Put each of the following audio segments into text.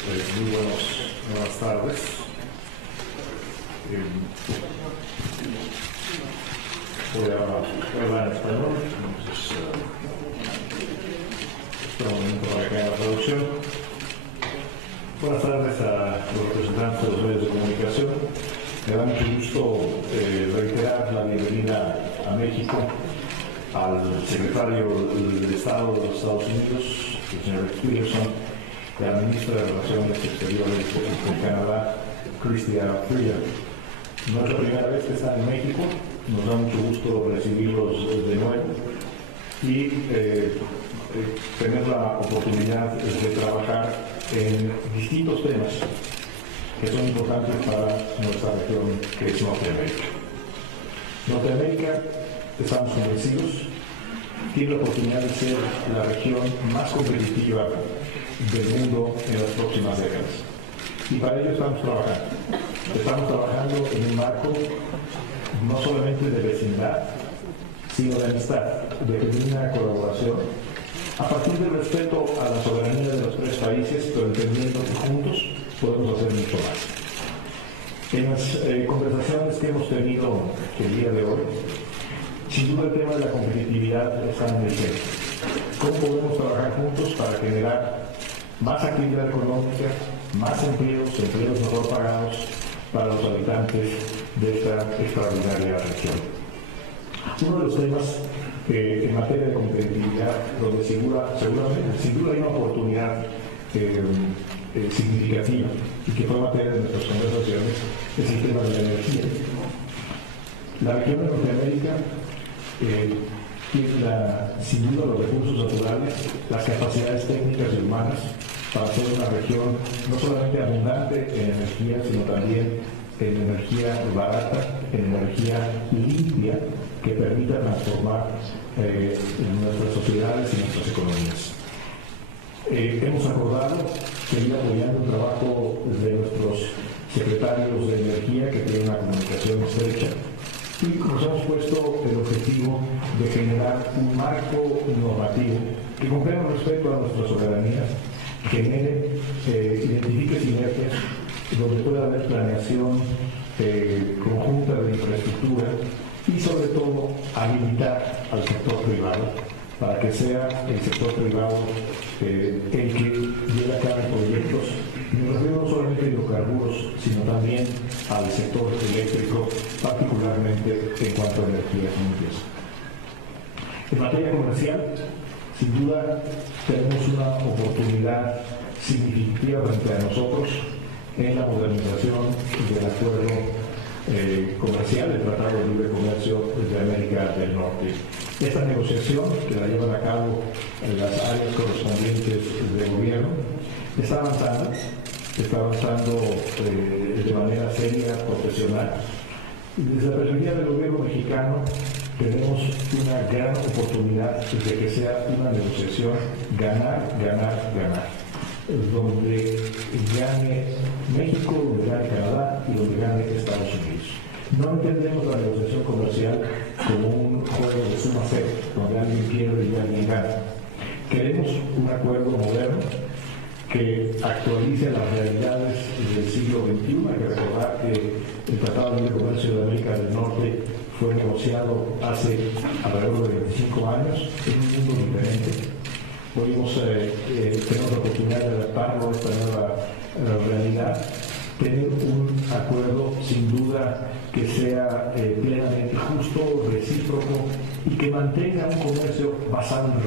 Muy buenas tardes. Voy a hablar en español, entonces espero un momento para que haya la traducción. Buenas tardes a los representantes de los medios de comunicación. Me da mucho gusto reiterar la bienvenida a México al secretario de Estado de los Estados Unidos, el señor Rex Tillerson, y a la ministra de Relaciones Exteriores de Canadá, Chrystia Freeland. No es la primera vez que están en México, nos da mucho gusto recibirlos de nuevo y tener la oportunidad de trabajar en distintos temas que son importantes para nuestra región, que es Norteamérica. Norteamérica, estamos convencidos, tiene la oportunidad de ser la región más competitiva del mundo en las próximas décadas. Y para ello estamos trabajando. Estamos trabajando en un marco no solamente de vecindad, sino de amistad, de genuina colaboración, a partir del respeto a la soberanía de los tres países, pero entendiendo que juntos podemos hacer mucho más. En las conversaciones que hemos tenido el día de hoy, sin duda el tema de la competitividad está en el centro. ¿Cómo podemos trabajar juntos para generar más actividad económica, más empleos mejor pagados para los habitantes de esta extraordinaria región? Uno de los temas en materia de competitividad, donde sin duda hay una oportunidad significativa y que fue materia de nuestras conversaciones, es el tema de la energía. La región de Norteamérica tiene sin duda los recursos naturales, las capacidades técnicas y humanas para ser una región no solamente abundante en energía, sino también en energía barata, en energía limpia, que permita transformar nuestras sociedades y nuestras economías. Hemos acordado seguir apoyando el trabajo de nuestros secretarios de energía, que tienen una comunicación estrecha, y nos hemos puesto el objetivo de generar un marco normativo que, con pleno respeto a nuestras soberanías, identifique sinergias donde pueda haber planeación conjunta de infraestructura y, sobre todo, habilitar al sector privado para que sea el sector privado el que lleve a cabo proyectos, me refiero no solamente a hidrocarburos, sino también al sector eléctrico, particularmente en cuanto a energías limpias. En materia comercial, sin duda tenemos una oportunidad significativa frente a nosotros en la modernización del acuerdo comercial, el Tratado de Libre Comercio de América del Norte. Esta negociación, que la llevan a cabo en las áreas correspondientes del gobierno, está avanzando de manera seria, profesional. Desde la perspectiva del gobierno mexicano, tenemos una gran oportunidad de que sea una negociación ganar, donde gane México, donde gane Canadá y donde gane Estados Unidos. No entendemos la negociación comercial como un juego de suma cero, donde alguien pierde y alguien gana. Queremos un acuerdo moderno que actualice las realidades del siglo XXI. Hay que recordar que el Tratado de Libre Comercio de América del Norte fue negociado hace alrededor de 25 años en un mundo diferente. Tenemos la oportunidad de adaptarlo a esta nueva realidad, tener un acuerdo sin duda que sea plenamente justo, recíproco y que mantenga un comercio basado en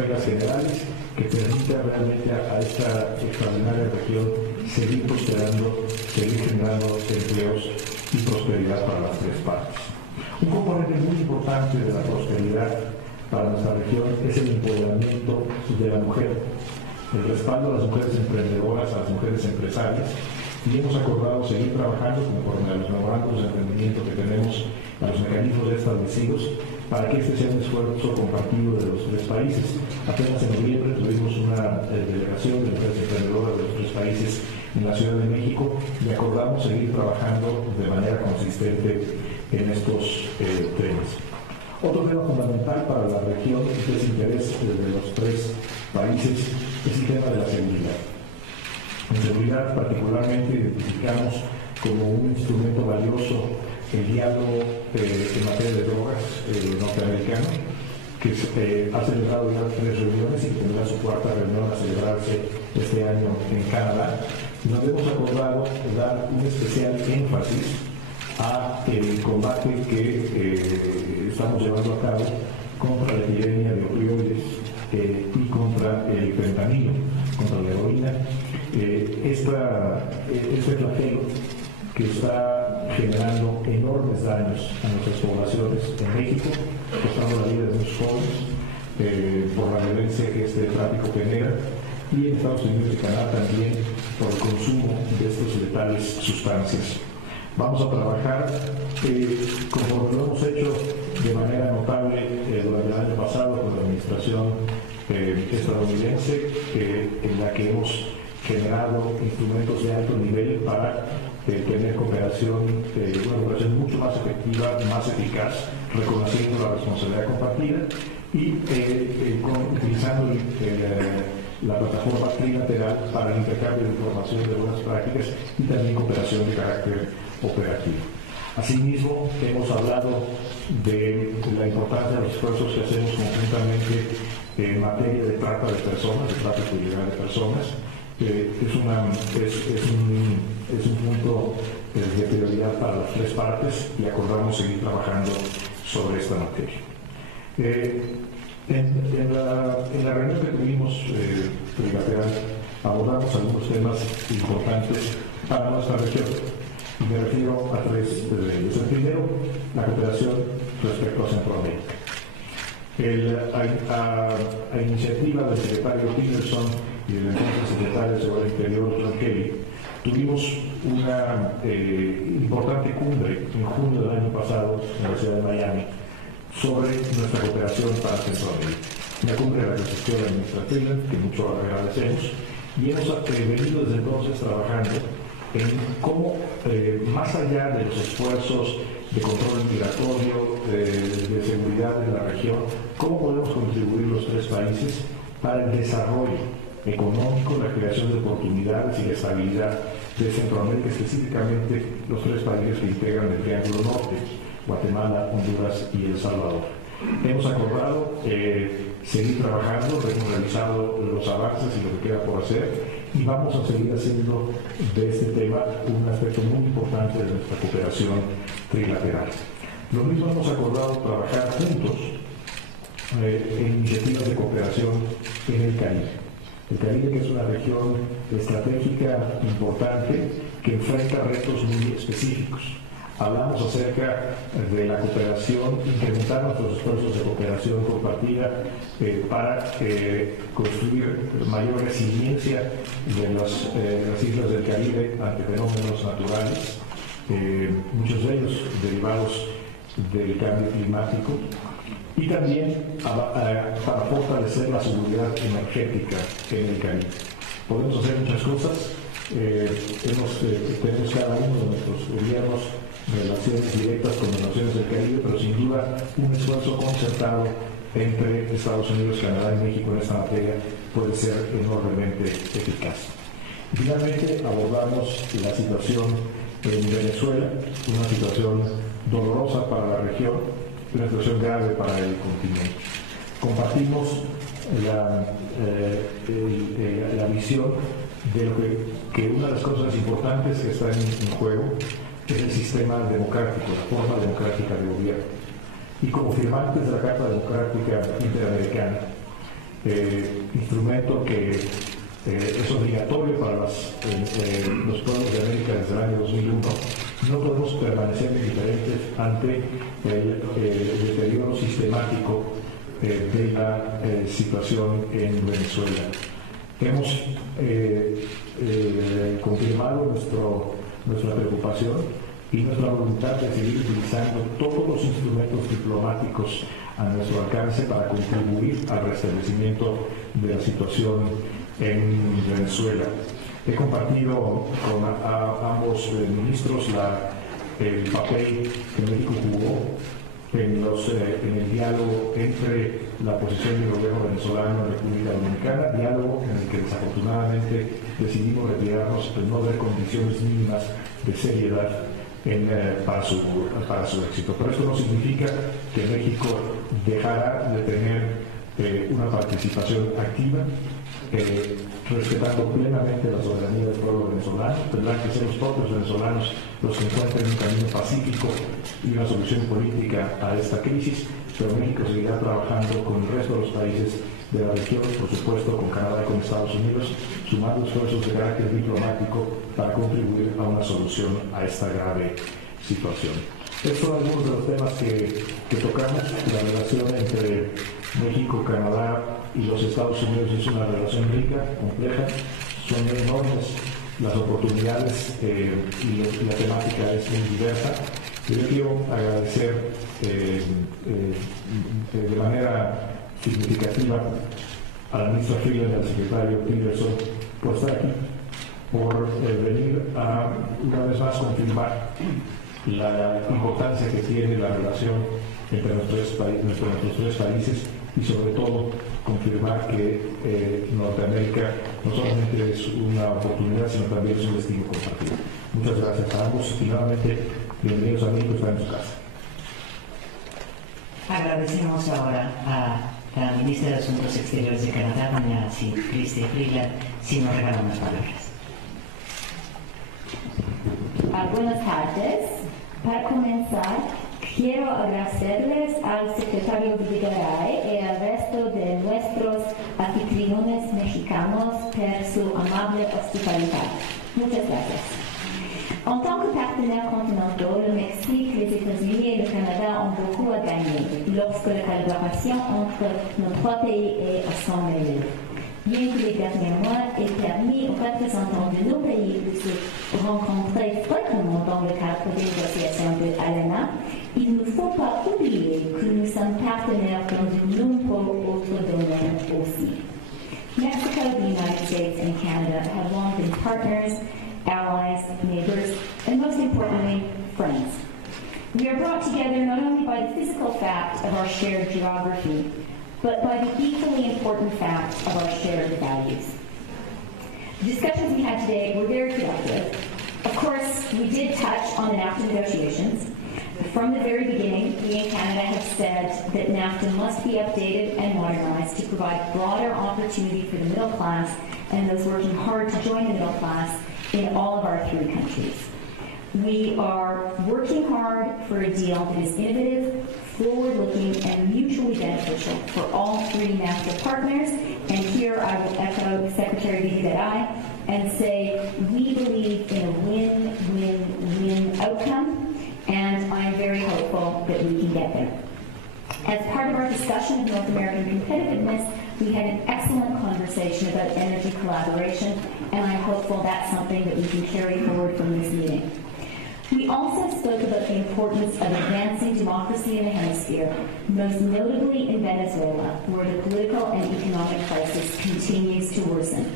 reglas generales, que permita realmente a esta extraordinaria región seguir prosperando, seguir generando empleos y prosperidad para las tres partes. Un componente muy importante de la prosperidad para nuestra región es el empoderamiento de la mujer, el respaldo a las mujeres emprendedoras, a las mujeres empresarias, y hemos acordado seguir trabajando conforme a los memorandos de emprendimiento que tenemos, a los mecanismos establecidos, para que este sea un esfuerzo compartido de los tres países. Apenas en noviembre tuvimos una delegación de mujeres emprendedoras de los tres países en la Ciudad de México y acordamos seguir trabajando de manera consistente en estos temas. Otro tema fundamental para la región y de interés de los tres países es el tema de la seguridad. seguridad particularmente identificamos como un instrumento valioso el diálogo en materia de drogas norteamericano, que ha celebrado ya 3 reuniones y tendrá su 4ª reunión a celebrarse este año en Canadá, donde hemos acordado dar un especial énfasis a el combate que estamos llevando a cabo contra la epidemia de opioides y contra el fentanilo, contra la heroína. Este flagelo que está generando enormes daños a nuestras poblaciones en México, costando la vida de muchos jóvenes por la violencia que este tráfico genera, y en Estados Unidos y Canadá también por el consumo de estas letales sustancias. Vamos a trabajar, como lo hemos hecho de manera notable durante el año pasado con la administración estadounidense, en la que hemos generado instrumentos de alto nivel para tener una cooperación mucho más efectiva, más eficaz, reconociendo la responsabilidad compartida y utilizando la plataforma trilateral para el intercambio de información de buenas prácticas y también cooperación de carácter operativo. Asimismo, hemos hablado de la importancia de los esfuerzos que hacemos conjuntamente en materia de trata de personas, de tráfico ilegal de personas. Es un punto de prioridad para las 3 partes y acordamos seguir trabajando sobre esta materia. En la reunión que tuvimos trilateral abordamos algunos temas importantes para nuestra región y me refiero a 3 de ellos. El primero, la cooperación respecto a Centroamérica. A iniciativa del secretario Tillerson y del entonces secretario de Seguridad Interior John Kelly, tuvimos una importante cumbre en junio del año pasado en la ciudad de Miami sobre nuestra cooperación para Centroamérica. Una cumbre a la que asistió la ministra Freeland, que mucho agradecemos, y hemos venido desde entonces trabajando en cómo, más allá de los esfuerzos de control migratorio, de seguridad de la región, cómo podemos contribuir los 3 países para el desarrollo económico, la creación de oportunidades y la estabilidad de Centroamérica, específicamente los 3 países que integran el Triángulo Norte, Guatemala, Honduras y El Salvador. Hemos acordado seguir trabajando, hemos realizado los avances y lo que queda por hacer, y vamos a seguir haciendo de este tema un aspecto muy importante de nuestra cooperación trilateral. Lo mismo hemos acordado trabajar juntos en iniciativas de cooperación en el Caribe. El Caribe, que es una región estratégica importante que enfrenta retos muy específicos. Hablamos acerca de la cooperación, incrementar nuestros esfuerzos de cooperación compartida para construir mayor resiliencia de las islas del Caribe ante fenómenos naturales, muchos de ellos derivados del cambio climático, y también para fortalecer la seguridad energética en el Caribe. Podemos hacer muchas cosas. Tenemos cada uno de nuestros gobiernos relaciones directas con las naciones del Caribe, pero sin duda un esfuerzo concertado entre Estados Unidos, Canadá y México en esta materia puede ser enormemente eficaz. Finalmente abordamos la situación en Venezuela, una situación dolorosa para la región, una situación grave para el continente. Compartimos la visión de que una de las cosas importantes que están en juego es el sistema democrático, la forma democrática de gobierno. Y como firmantes de la Carta Democrática Interamericana, instrumento que es obligatorio para los pueblos de América desde el año 2001, no podemos permanecer indiferentes ante el deterioro sistemático de la situación en Venezuela. Hemos confirmado nuestra preocupación y nuestra voluntad de seguir utilizando todos los instrumentos diplomáticos a nuestro alcance para contribuir al restablecimiento de la situación en Venezuela. He compartido con ambos ministros el papel que México jugó en el diálogo entre la posición del gobierno venezolano en República Dominicana, diálogo en el que desafortunadamente decidimos retirarnos por no ver condiciones mínimas de seriedad para su éxito. Pero esto no significa que México dejará de tener una participación activa, respetando plenamente la soberanía del pueblo venezolano. Tendrán que ser los propios venezolanos los que encuentren un camino pacífico y una solución política a esta crisis, pero México seguirá trabajando con el resto de los países de la región, por supuesto con Canadá y con Estados Unidos, sumando esfuerzos de carácter diplomático para contribuir a una solución a esta grave situación. Estos son algunos de los temas que tocamos. La relación entre México, Canadá y los Estados Unidos es una relación rica, compleja, son enormes las oportunidades y la temática es muy diversa. Yo quiero agradecer de manera significativa a la ministra Freeland y al secretario Tillerson por estar aquí, por venir a una vez más confirmar la importancia que tiene la relación entre nuestros tres países y sobre todo confirmar que Norteamérica no solamente es una oportunidad sino también es un destino compartido. Muchas gracias a ambos y nuevamente bienvenidos a México, están en su casa. Agradecemos ahora a la ministra de Asuntos Exteriores de Canadá, doña Chrystia Freeland, si nos regala unas palabras. Buenas tardes. Para comenzar, quiero agradecerles al secretario Videgaray y al resto de nuestros anfitriones mexicanos por su amable hospitalidad. Muchas gracias. En tant que partenaires continentaux, le Mexique, les États-Unis et le Canada ont beaucoup à gagner lorsque la collaboration entre nos trois pays est à son meilleur. Bien que les derniers mois aient permis aux représentants de nos pays de se rencontrer fréquemment dans le cadre des négociations de ALENA, il ne faut pas oublier que nous sommes partenaires dans de nombreux autres domaines aussi. Mexico, the United States, and Canada have long been partners, allies, neighbors, and most importantly, friends. We are brought together not only by the physical fact of our shared geography, but by the equally important fact of our shared values. The discussions we had today were very productive. Of course, we did touch on the NAFTA negotiations. From the very beginning, we in Canada have said that NAFTA must be updated and modernized to provide broader opportunity for the middle class and those working hard to join the middle class in all of our three countries. We are working hard for a deal that is innovative, forward-looking, and mutually beneficial for all three NAFTA partners. And here I will echo Secretary Videgaray and say we believe in a win-win-win outcome, and I'm very hopeful that we can get there. As part of our discussion of North American competitiveness, we had an excellent conversation about energy collaboration, and I'm hopeful that's something that we can carry forward from this meeting. We also spoke about the importance of advancing democracy in the hemisphere, most notably in Venezuela, where the political and economic crisis continues to worsen.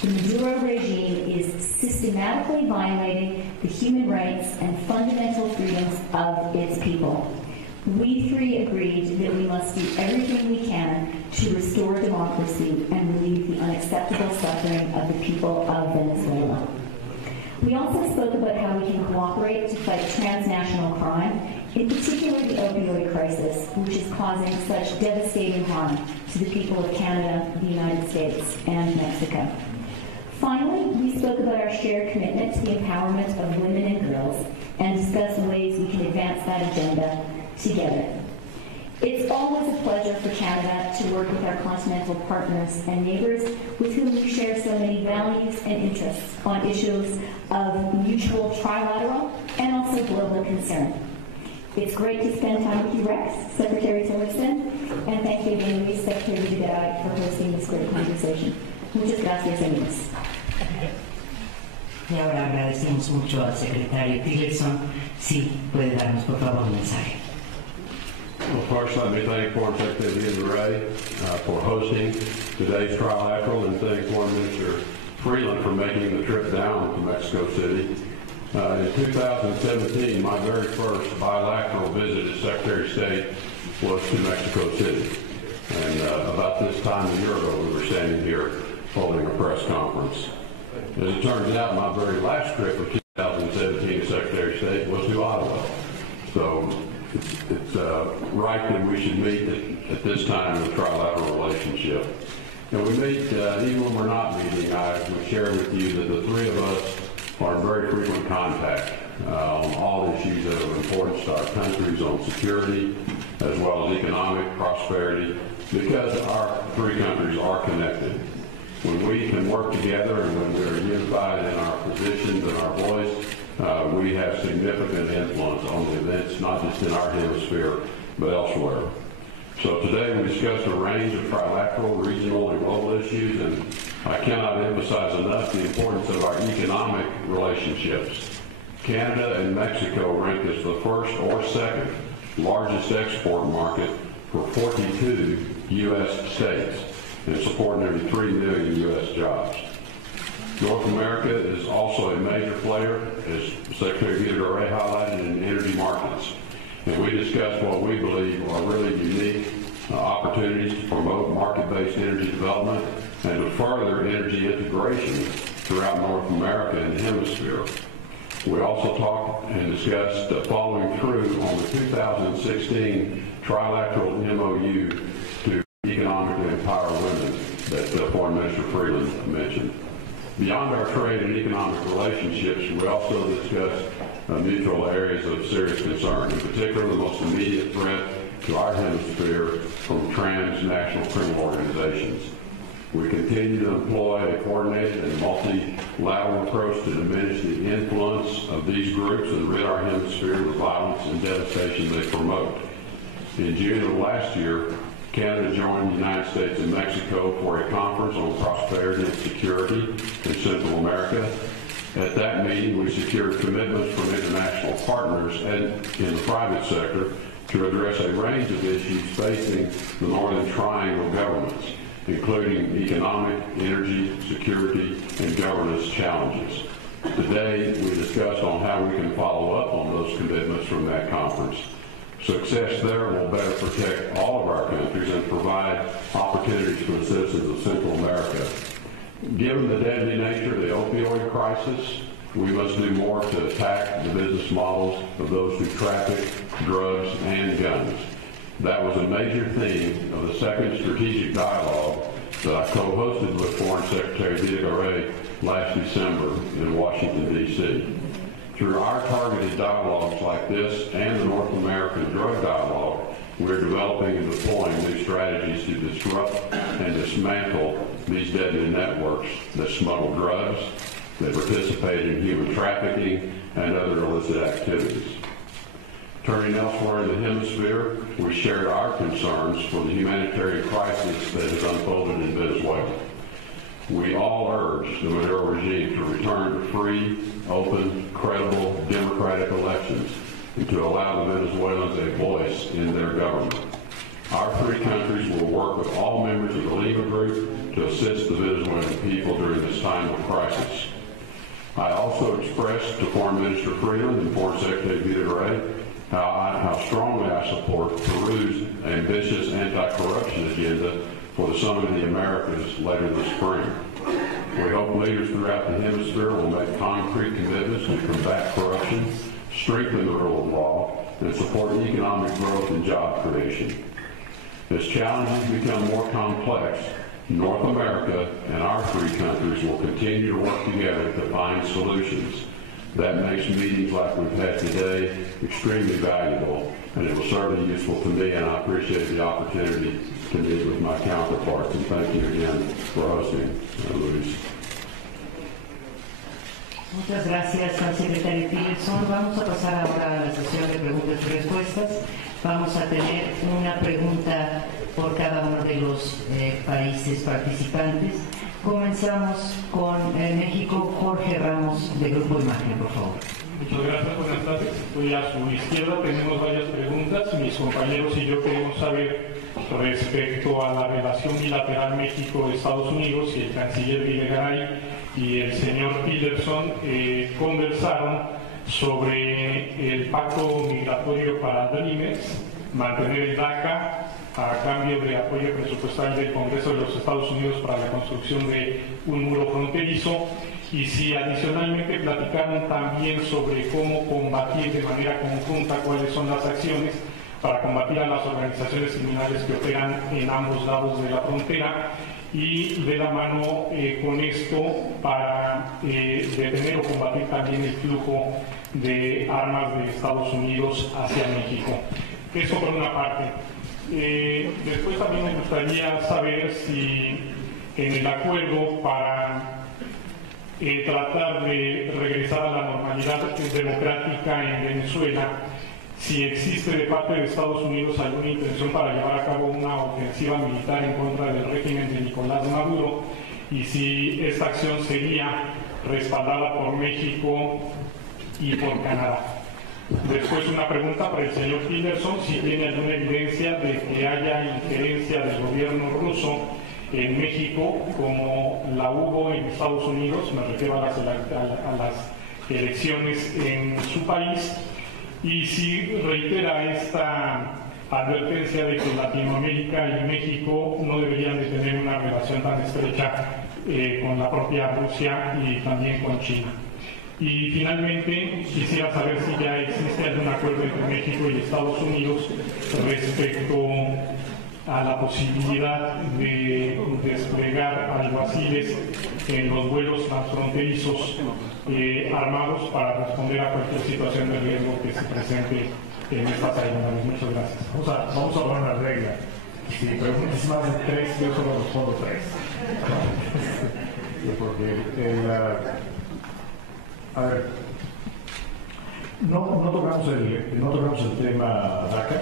The Maduro regime is systematically violating the human rights and fundamental freedoms of its people. We three agreed that we must do everything we can to restore democracy and relieve the unacceptable suffering of the people of Venezuela. We also spoke about how we can cooperate to fight transnational crime, in particular the opioid crisis, which is causing such devastating harm to the people of Canada, the United States, and Mexico. Finally, we spoke about our shared commitment to the empowerment of women and girls and discussed ways we can advance that agenda together. It's always a pleasure for Canada to work with our continental partners and neighbors with whom we share so many values and interests on issues of mutual trilateral and also global concern. It's great to spend time with you, Rex, Secretary Tillerson, and thank you again, Luis, Secretary Videgaray, for hosting this great conversation. Muchas gracias, amigos. Y ahora agradecemos mucho al secretario Tillerson. Sí, puede darnos por favor un mensaje. Well, first, let me thank Foreign Secretary Videgaray for hosting today's trilateral, and thank Foreign Minister Freeland for making the trip down to Mexico City. In 2017, my very first bilateral visit as Secretary of State was to Mexico City. And about this time a year ago, we were standing here holding a press conference. As it turns out, my very last trip of 2017 as Secretary of State was to Ottawa. So it's right that we should meet at this time in the trilateral relationship. And we meet, even when we're not meeting, I would share with you that the three of us are in very frequent contact on all issues that are of importance to our countries, on security, as well as economic prosperity, because our three countries are connected. When we can work together and when we're unified in our positions and our voice, we have significant influence on the events, not just in our hemisphere, but elsewhere. So today we discussed a range of trilateral, regional, and global issues, and I cannot emphasize enough the importance of our economic relationships. Canada and Mexico rank as the first or second largest export market for 42 U.S. states and support nearly 3 million U.S. jobs. North America is also a major player, as Secretary Villagrán highlighted, in energy markets. And we discussed what we believe are really unique opportunities to promote market-based energy development and to further energy integration throughout North America and the hemisphere. We also talked and discussed following through on the 2016 trilateral MOU to economically empower women that Foreign Minister Freeland mentioned. Beyond our trade and economic relationships, we also discussed mutual areas of serious concern, in particular the most immediate threat to our hemisphere from transnational criminal organizations. We continue to employ a coordinated and multilateral approach to diminish the influence of these groups and rid our hemisphere of the violence and devastation they promote. In June of last year, Canada joined the United States and Mexico for a conference on prosperity and security in Central America. At that meeting, we secured commitments from international partners and in the private sector to address a range of issues facing the Northern Triangle governments, including economic, energy, security, and governance challenges. Today, we discussed on how we can follow up on those commitments from that conference. Success there will better protect all of our countries and provide opportunities for the citizens of Central America. Given the deadly nature of the opioid crisis, we must do more to attack the business models of those who traffic drugs and guns. That was a major theme of the second strategic dialogue that I co-hosted with Foreign Secretary Villagrán last December in Washington, D.C. Through our targeted dialogues like this and the North American Drug Dialogue, we're developing and deploying new strategies to disrupt and dismantle these deadly networks that smuggle drugs, that participate in human trafficking, and other illicit activities. Turning elsewhere in the hemisphere, we shared our concerns for the humanitarian crisis that has unfolded in Venezuela. We all urge the Maduro regime to return to free, open, credible, democratic elections and to allow the Venezuelans a voice in their government. Our three countries will work with all members of the Lima Group to assist the Venezuelan people during this time of crisis. I also expressed to Foreign Minister Freeland and Foreign Secretary Villagrán how strongly I support Peru's ambitious anti-corruption agenda for the Summit of the Americas later this spring. We hope leaders throughout the hemisphere will make concrete commitments to combat corruption, strengthen the rule of law, and support economic growth and job creation. As challenges become more complex, North America and our three countries will continue to work together to find solutions. That makes meetings like we've had today extremely valuable, and it was certainly useful to me, and I appreciate the opportunity to meet with my counterparts. And thank you again for hosting, Luis. Muchas gracias al secretario Tillerson. Vamos a pasar ahora a la sesión de preguntas y respuestas. Vamos a tener una pregunta por cada uno de los países participantes. Comenzamos con México. Jorge Ramos, de Grupo Imagen, por favor. Muchas gracias, buenas tardes. Estoy a su izquierda, tenemos varias preguntas. Mis compañeros y yo queremos saber respecto a la relación bilateral México-Estados Unidos, y el canciller Villagrán y el señor Tillerson conversaron sobre el pacto migratorio para Andrónimes, mantener el DACA a cambio de apoyo presupuestal del Congreso de los Estados Unidos para la construcción de un muro fronterizo, y si adicionalmente platicaron también sobre cómo combatir de manera conjunta cuáles son las acciones para combatir a las organizaciones criminales que operan en ambos lados de la frontera, y de la mano con esto para detener o combatir también el flujo de armas de Estados Unidos hacia México. Eso por una parte. Después también me gustaría saber si en el acuerdo para tratar de regresar a la normalidad democrática en Venezuela, si existe de parte de Estados Unidos alguna intención para llevar a cabo una ofensiva militar en contra del régimen de Nicolás Maduro, y si esta acción sería respaldada por México y por Canadá. Después una pregunta para el señor Tillerson, si tiene alguna evidencia de que haya injerencia del gobierno ruso en México, como la hubo en Estados Unidos, me refiero a las elecciones en su país, y si reitera esta advertencia de que Latinoamérica y México no deberían de tener una relación tan estrecha con la propia Rusia y también con China. Y finalmente quisiera saber si ya existe algún acuerdo entre México y Estados Unidos respecto a la posibilidad de desplegar alguaciles en los vuelos transfronterizos armados para responder a cualquier situación de riesgo que se presente en estas aeronaves. Muchas gracias. Vamos a poner una regla. Si preguntas más de 3, yo solo respondo 3. Porque a ver, no tocamos el tema DACA.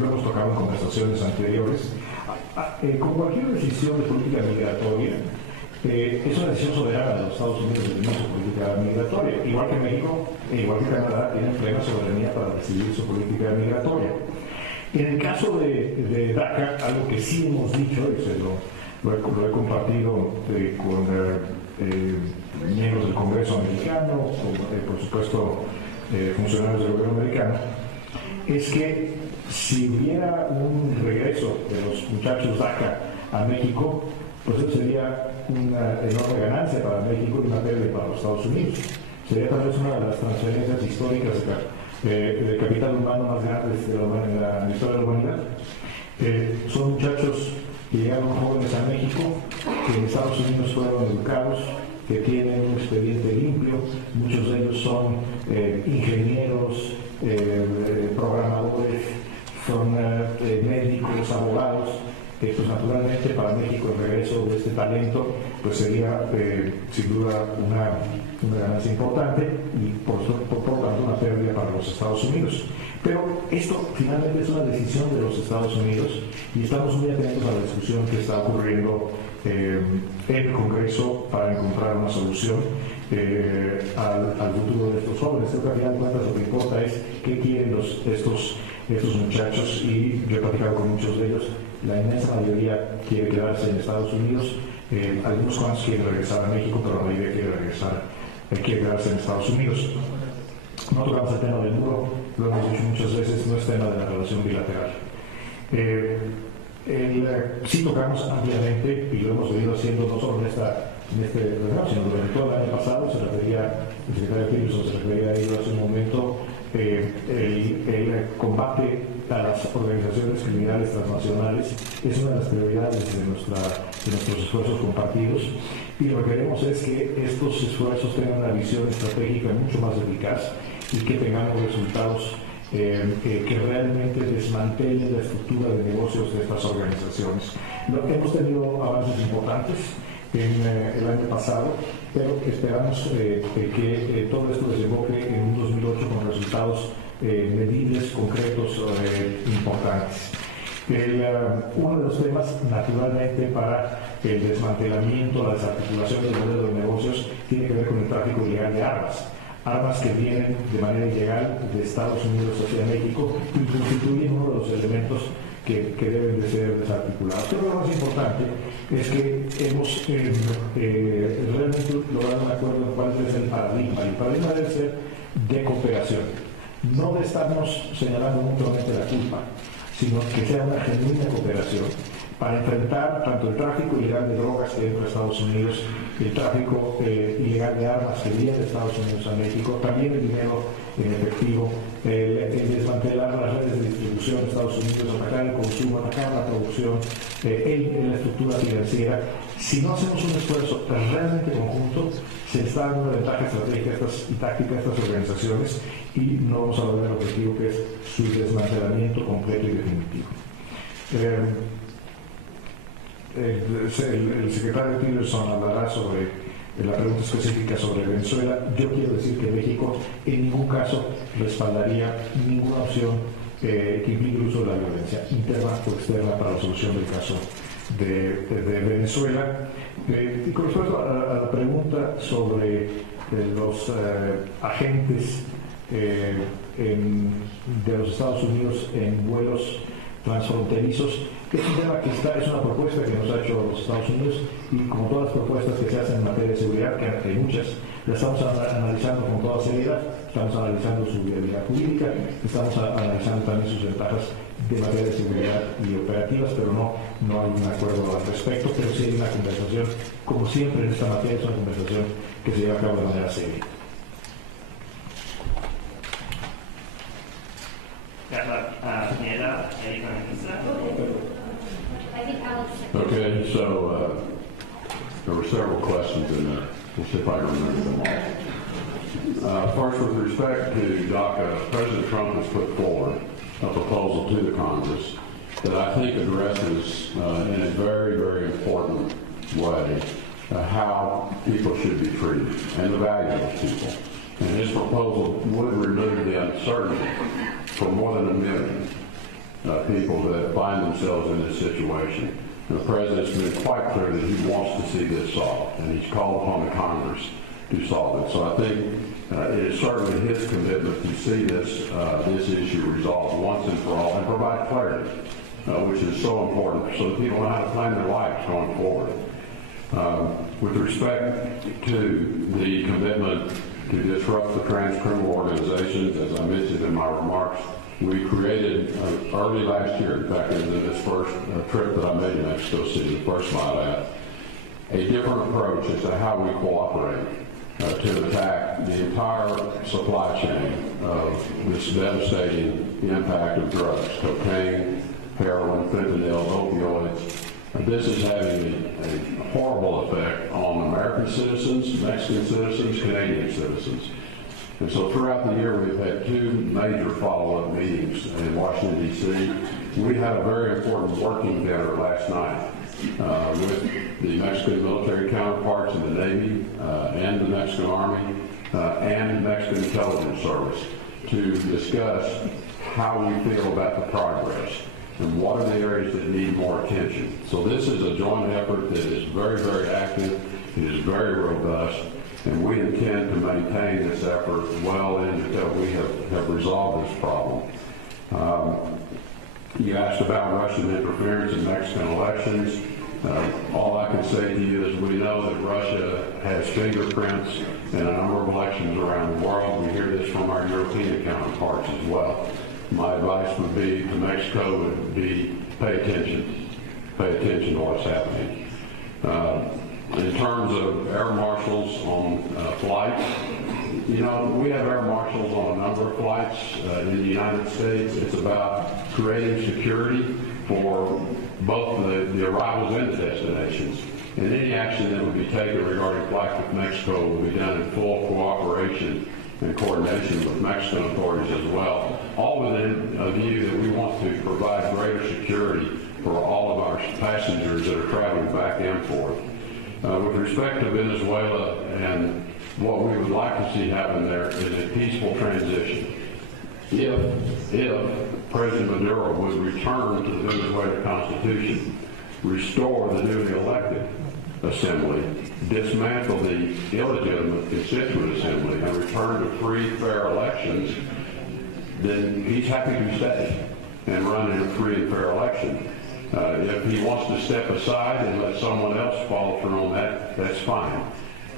Lo hemos tocado en conversaciones anteriores. Con cualquier decisión de política migratoria, es una decisión soberana de los Estados Unidos de su política migratoria. Igual que México, igual que Canadá, tienen plena soberanía para decidir su política migratoria. En el caso de DACA, algo que sí hemos dicho, y lo he compartido con miembros del Congreso americano, por supuesto funcionarios del gobierno americano, es que si hubiera un regreso de los muchachos DACA a México, pues eso sería una enorme ganancia para México y una pérdida para los Estados Unidos. Sería tal vez una de las transferencias históricas de capital humano más grandes en la historia de la humanidad. Son muchachos que llegaron jóvenes a México, que en Estados Unidos fueron educados, que tienen un expediente limpio, muchos de ellos son ingenieros, programadores, son médicos, abogados. Pues naturalmente para México el regreso de este talento pues sería sin duda una ganancia importante y por lo tanto una pérdida para los Estados Unidos. Pero esto finalmente es una decisión de los Estados Unidos y estamos muy atentos a la discusión que está ocurriendo en el Congreso para encontrar una solución al futuro de estos jóvenes. Creo que al final de cuentas lo que importa es qué quieren estos muchachos, y yo he platicado con muchos de ellos. La inmensa mayoría quiere quedarse en Estados Unidos, algunos cuantos quieren regresar a México, pero la mayoría quiere quedarse en Estados Unidos. No tocamos el tema del muro, lo hemos dicho muchas veces, no es tema de la relación bilateral. Sí tocamos ampliamente, y lo hemos venido haciendo no solo en este programa, sino durante todo el año pasado. El secretario Tillerson se refería a ello hace un momento, el combate a las organizaciones criminales transnacionales es una de las prioridades de nuestros esfuerzos compartidos, y lo que queremos es que estos esfuerzos tengan una visión estratégica mucho más eficaz y que tengamos resultados que realmente desmantelen la estructura de negocios de estas organizaciones. Hemos tenido avances importantes en el año pasado, pero esperamos que todo esto desemboque en un 2008 con resultados medibles, concretos, importantes. Uno de los temas, naturalmente, para el desmantelamiento, la desarticulación del modelo de negocios, tiene que ver con el tráfico ilegal de armas que vienen de manera ilegal de Estados Unidos hacia México y constituyen uno de los elementos que deben de ser desarticulados. Pero lo más importante es que hemos realmente logrado un acuerdo en cuál debe ser el paradigma. El paradigma debe ser de cooperación. no de estarnos señalando mutuamente la culpa, sino que sea una genuina cooperación para enfrentar tanto el tráfico ilegal de drogas que entra a Estados Unidos, el tráfico ilegal de armas que viene de Estados Unidos a México, también el dinero en efectivo, el desmantelar las redes de distribución de Estados Unidos, atacar el consumo, atacar la producción, en la estructura financiera. Si no hacemos un esfuerzo realmente conjunto, se está dando una ventaja estratégica y táctica a estas organizaciones y no vamos a lograr el objetivo, que es su desmantelamiento completo y definitivo. El secretario Tillerson hablará sobre la pregunta específica sobre Venezuela. Yo quiero decir que México en ningún caso respaldaría ninguna opción que implique el uso de la violencia interna o externa para la solución del caso de Venezuela. Y con respecto a la pregunta sobre los agentes de los Estados Unidos en vuelos transfronterizos, que es un tema que es una propuesta que nos ha hecho los Estados Unidos, y como todas las propuestas que se hacen en materia de seguridad, que hay muchas, las estamos analizando con toda seriedad. Estamos analizando su viabilidad jurídica, estamos analizando también sus ventajas de materia de seguridad y operativas, pero no hay un acuerdo al respecto, pero sí hay una conversación, como siempre en esta materia, es una conversación que se lleva a cabo de manera seria. Okay, so there were several questions in there. We'll see if I can remember them all. First, with respect to DACA, President Trump has put forward a proposal to the Congress that I think addresses in a very, very important way how people should be treated and the value of people. And his proposal would remove the uncertainty for more than 1 million people that find themselves in this situation. And the President's been quite clear that he wants to see this solved, and he's called upon the Congress to solve it. So I think it is certainly his commitment to see this issue resolved once and for all and provide clarity, which is so important so that people know how to plan their lives going forward. With respect to the commitment to disrupt the trans-criminal organizations, as I mentioned in my remarks, we created early last year, in fact, in this first trip that I made to Mexico City, the first mile at, a different approach as to how we cooperate to attack the entire supply chain of this devastating impact of drugs, cocaine, heroin, fentanyl, opioids. This is having a horrible effect on American citizens, Mexican citizens, Canadian citizens. And so throughout the year, we've had 2 major follow-up meetings in Washington, D.C. We had a very important working dinner last night with the Mexican military counterparts in the Navy and the Mexican Army and the Mexican Intelligence Service to discuss how we feel about the progress and what are the areas that need more attention. So this is a joint effort that is very, very active. It is very robust. And we intend to maintain this effort well until we have resolved this problem. You asked about Russian interference in Mexican elections. All I can say to you is we know that Russia has fingerprints in a number of elections around the world. We hear this from our European counterparts as well. My advice would be to Mexico would be pay attention to what's happening. In terms of air marshals on flights, you know, we have air marshals on a number of flights in the United States. It's about creating security for both the arrivals and the destinations. And any action that would be taken regarding flights with Mexico will be done in full cooperation and coordination with Mexican authorities as well, all within a view that we want to provide greater security for all of our passengers that are traveling back and forth. With respect to Venezuela and what we would like to see happen there is a peaceful transition. If President Maduro would return to the Venezuelan Constitution, restore the newly elected assembly, dismantle the illegitimate constituent assembly, and return to free, fair elections, then he's happy to stay and run in a free and fair election. If he wants to step aside and let someone else follow through on that, that's fine.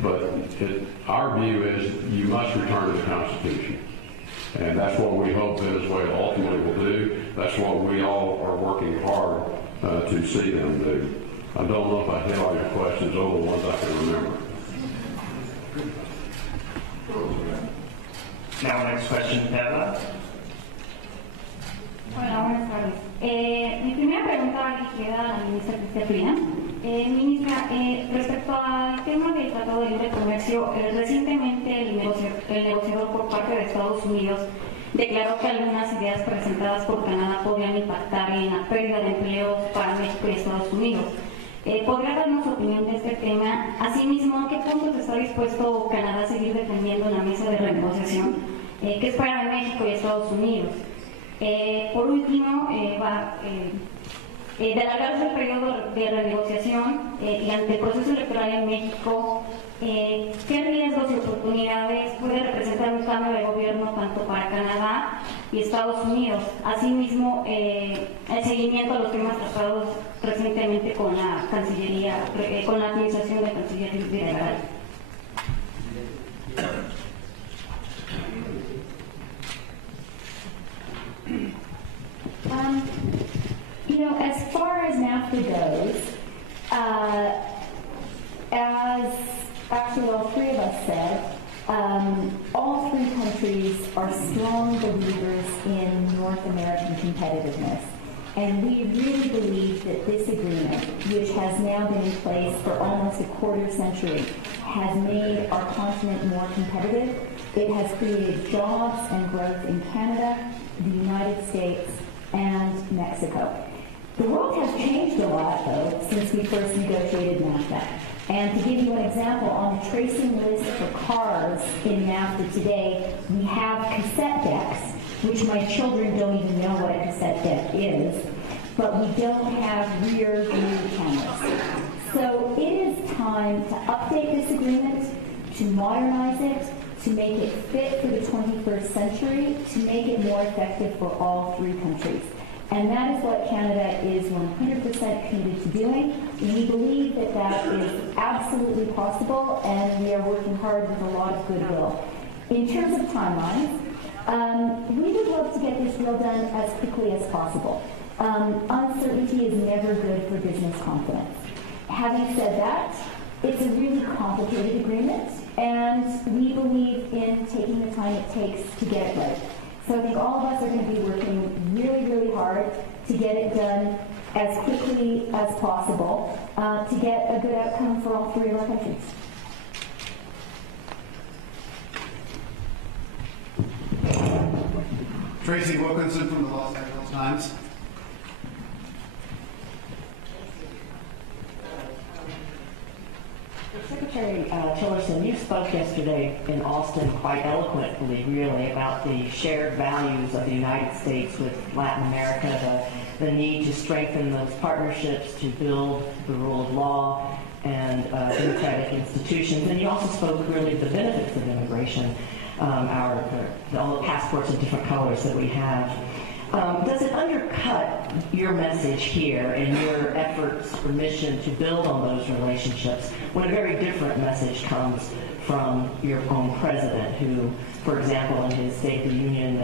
But our view is you must return to the Constitution. And that's what we hope Venezuela ultimately will do. That's what we all are working hard to see them do. I don't know if I hit all your questions, or the ones I can remember. Now, next question, Eva. Hola, buenas tardes. Mi primera pregunta va dirigida a la ministra Cristia Freeland. Ministra, respecto al tema del Tratado de Libre Comercio, recientemente el negociador por parte de Estados Unidos declaró que algunas ideas presentadas por Canadá podrían impactar en la pérdida de empleos para México y Estados Unidos. ¿Podría darnos su opinión de este tema? Asimismo, ¿a qué puntos está dispuesto Canadá a seguir defendiendo en la mesa de renegociación? ¿Qué espera de México y Estados Unidos? Por último, de alargarse el periodo de renegociación y ante el proceso electoral en México, ¿qué riesgos y oportunidades puede representar un cambio de gobierno tanto para Canadá y Estados Unidos? Asimismo, el seguimiento a los temas tratados recientemente con la Cancillería, con la administración de Cancillería Federal. You know, as far as NAFTA goes, as actually all three of us said, all three countries are strong believers in North American competitiveness. And we really believe that this agreement, which has now been in place for almost a quarter century, has made our continent more competitive. It has created jobs and growth in Canada, the United States, and Mexico. The world has changed a lot, though, since we first negotiated NAFTA. And to give you an example, on the tracing list for cars in NAFTA today, we have cassette decks, which my children don't even know what a cassette deck is, but we don't have rear view cameras. So it is time to update this agreement, to modernize it, to make it fit for the 21st century, to make it more effective for all three countries. And that is what Canada is 100% committed to doing. We believe that that is absolutely possible, and we are working hard with a lot of goodwill. In terms of timelines, we would love to get this deal done as quickly as possible. Uncertainty is never good for business confidence. Having said that, it's a really complicated agreement, and we believe in taking the time it takes to get it right. So I think all of us are going to be working really, really hard to get it done as quickly as possible to get a good outcome for all three of our countries. Tracy Wilkinson from the Los Angeles Times. Secretary Tillerson, you spoke yesterday in Austin quite eloquently, really, about the shared values of the United States with Latin America, the need to strengthen those partnerships to build the rule of law and democratic institutions. And you also spoke really of the benefits of immigration, all the passports of different colors that we have. Does it undercut your message here and your efforts or mission to build on those relationships when a very different message comes from your own president, who, for example, in his State of the Union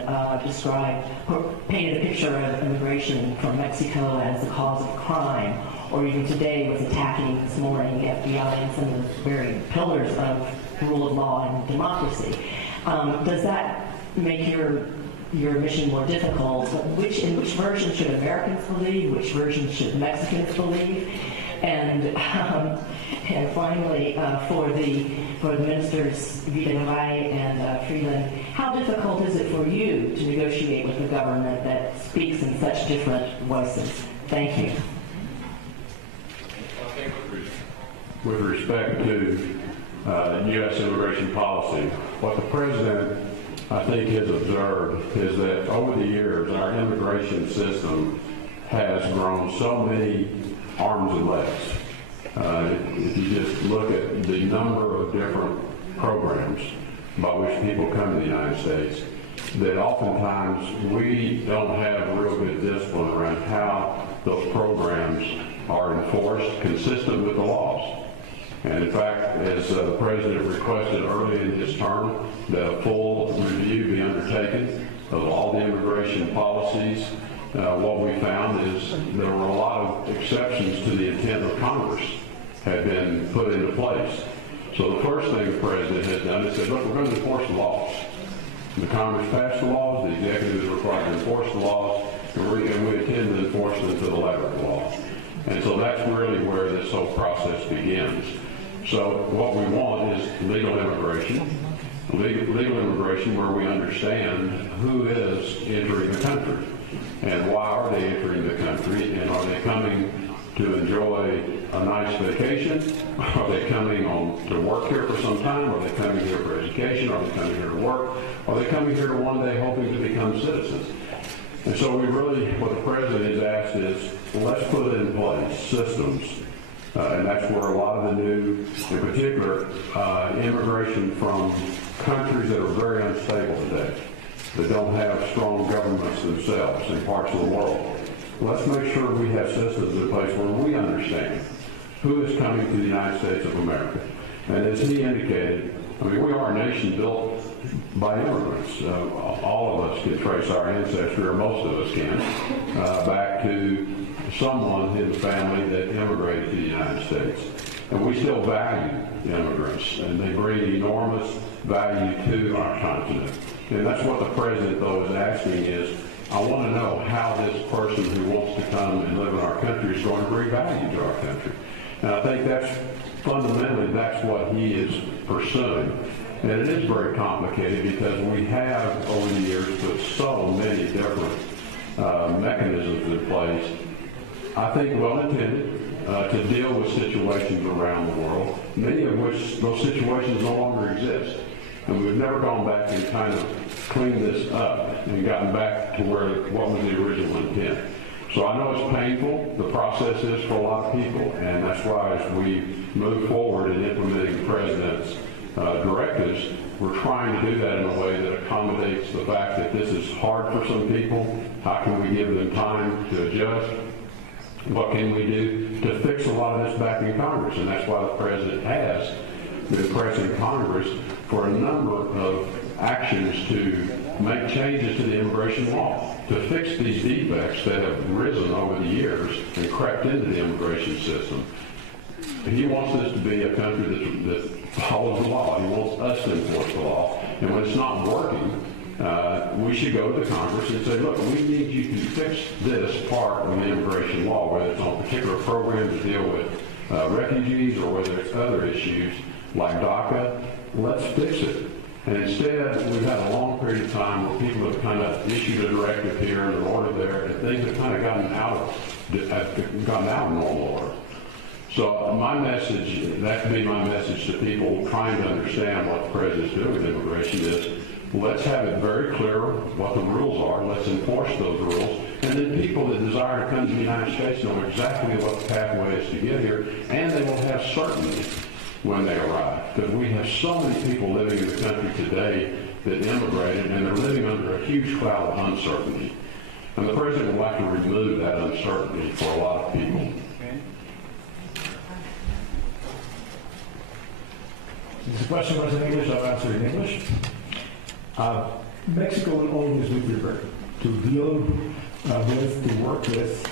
painted a picture of immigration from Mexico as the cause of crime, or even today was attacking this morning the FBI and some of the very pillars of rule of law and democracy? Does that make your mission more difficult? In which version should Americans believe? Which version should Mexicans believe? And finally, for the ministers Videgaray and Freeland, how difficult is it for you to negotiate with a government that speaks in such different voices? Thank you. With respect to U.S. immigration policy, what the president, I think, has observed is that over the years, our immigration system has grown so many arms and legs. If you just look at the number of different programs by which people come to the United States, that oftentimes we don't have real good discipline around how those programs are enforced consistent with the laws. And in fact, as the President requested early in his term, that a full review be undertaken of all the immigration policies. What we found is there were a lot of exceptions to the intent of Congress had been put into place. So the first thing the President has done is said, look, we're going to enforce the laws. The Congress passed the laws, the executive is required to enforce the laws, and we intend to enforce them to the letter of the law. And so that's really where this whole process begins. So what we want is legal immigration where we understand who is entering the country and why are they entering the country, and are they coming to enjoy a nice vacation? Are they coming on to work here for some time? Are they coming here for education? Are they coming here to work? Are they coming here to one day hoping to become citizens? And so what the President has asked is, let's put in place systems, and that's where a lot of the new, in particular, immigration from countries that are very unstable today, that don't have strong governments themselves in parts of the world. Let's make sure we have systems in place where we understand who is coming to the United States of America. And as he indicated, I mean, we are a nation built by immigrants. All of us can trace our ancestry, or most of us can, back to someone in the family that immigrated to the United States. And we still value immigrants, and they bring enormous value to our continent. And that's what the President, though, is asking is, I want to know how this person who wants to come and live in our country is going to bring value to our country. And I think fundamentally, that's what he is pursuing. And it is very complicated because we have, over the years, put so many different mechanisms in place, I think well-intended, to deal with situations around the world, many of which those situations no longer exist. And we've never gone back and kind of cleaned this up and gotten back to what was the original intent. So I know it's painful, the process is for a lot of people, and that's why as we move forward in implementing the President's directives, we're trying to do that in a way that accommodates the fact that this is hard for some people. How can we give them time to adjust? What can we do to fix a lot of this back in Congress? And that's why the President has been pressing Congress for a number of actions to make changes to the immigration law, to fix these defects that have risen over the years and crept into the immigration system. He wants this to be a country that follows the law. He wants us to enforce the law. And when it's not working, we should go to Congress and say, look, we need you to fix this part of the immigration law, whether it's on a particular program to deal with refugees or whether it's other issues like DACA. Let's fix it. And instead, we've had a long period of time where people have kind of issued a directive here and an order there, and things have kind of gotten out of normal order. So my message, that could be my message to people trying to understand what the President's doing with immigration is, let's have it very clear what the rules are. Let's enforce those rules. And then people that desire to come to the United States know exactly what the pathway is to get here, and they will have certainty when they arrive. Because we have so many people living in the country today that immigrated, and they're living under a huge cloud of uncertainty. And the President would like to remove that uncertainty for a lot of people. Since the question was in English, I'll answer in English. Mexico will always be prepared to deal with, to work with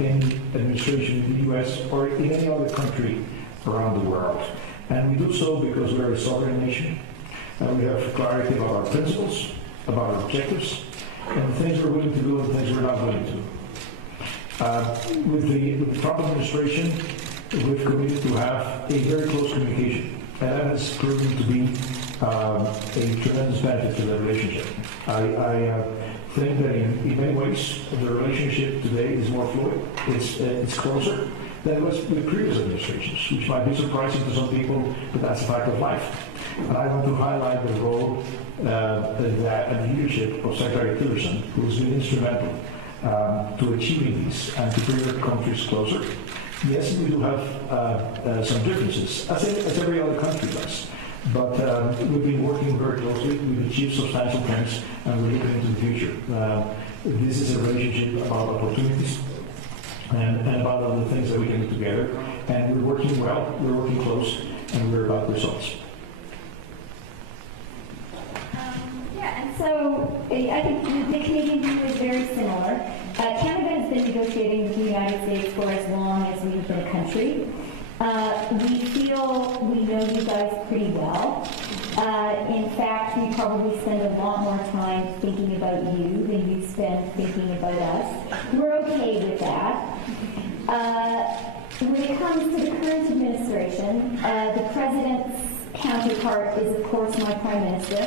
in administration in the U.S. or in any other country around the world. And we do so because we are a sovereign nation, and we have clarity about our principles, about our objectives, and the things we're willing to do and the things we're not willing to do. With the Trump administration, we've committed to have a very close communication, and that has proven to be a tremendous benefit to the relationship. I think that in many ways, the relationship today is more fluid. It's closer than it was with previous administrations, which might be surprising to some people, but that's a fact of life. And I want to highlight the role and the leadership of Secretary Tillerson, who's been instrumental to achieving this and to bring our countries closer. Yes, we do have some differences, as every other country does. But we've been working very closely. We've achieved substantial things, and we're looking into the future. This is a relationship about opportunities and about other things that we can do together. and we're working well, we're working close, and we're about results. And so I think the Canadian view is very similar. Canada has been negotiating with the United States for as long as we've been a country. We feel we know you guys pretty well. In fact, we probably spend a lot more time thinking about you than you spend thinking about us. We're okay with that. When it comes to the current administration, the President's counterpart is, of course, my Prime Minister.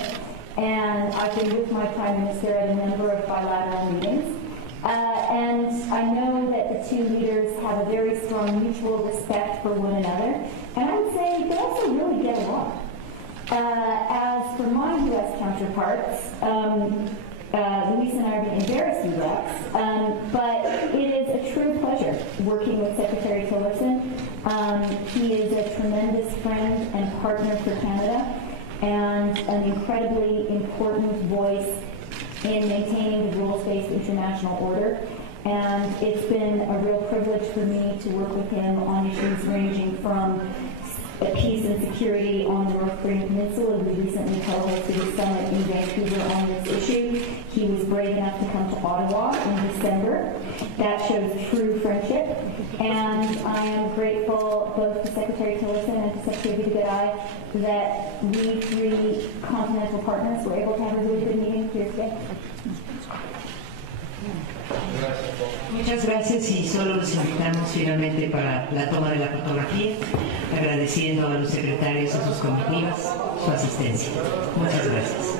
And I've been with my Prime Minister at a number of bilateral meetings. And I know that the two leaders have a very strong mutual respect for one another. And I would say they also really get along. As for my U.S. counterparts, Luis and I are being embarrassed you, Rex, but it is a true pleasure working with Secretary Tillerson. He is a tremendous friend and partner for Canada, and an incredibly important voice in maintaining the rules-based international order. And it's been a real privilege for me to work with him on issues ranging from peace and security on the North Korean Peninsula. We recently co-hosted a summit in Vancouver on this issue. He was brave enough to come to Ottawa in December. That shows true friendship. And I am grateful both to Secretary Tillerson and to Secretary Vidagoray that we three continental partners were able to have a really good meeting here today. Muchas gracias y solo los invitamos finalmente para la toma de la fotografía, agradeciendo a los secretarios y sus comitivas su asistencia. Muchas gracias.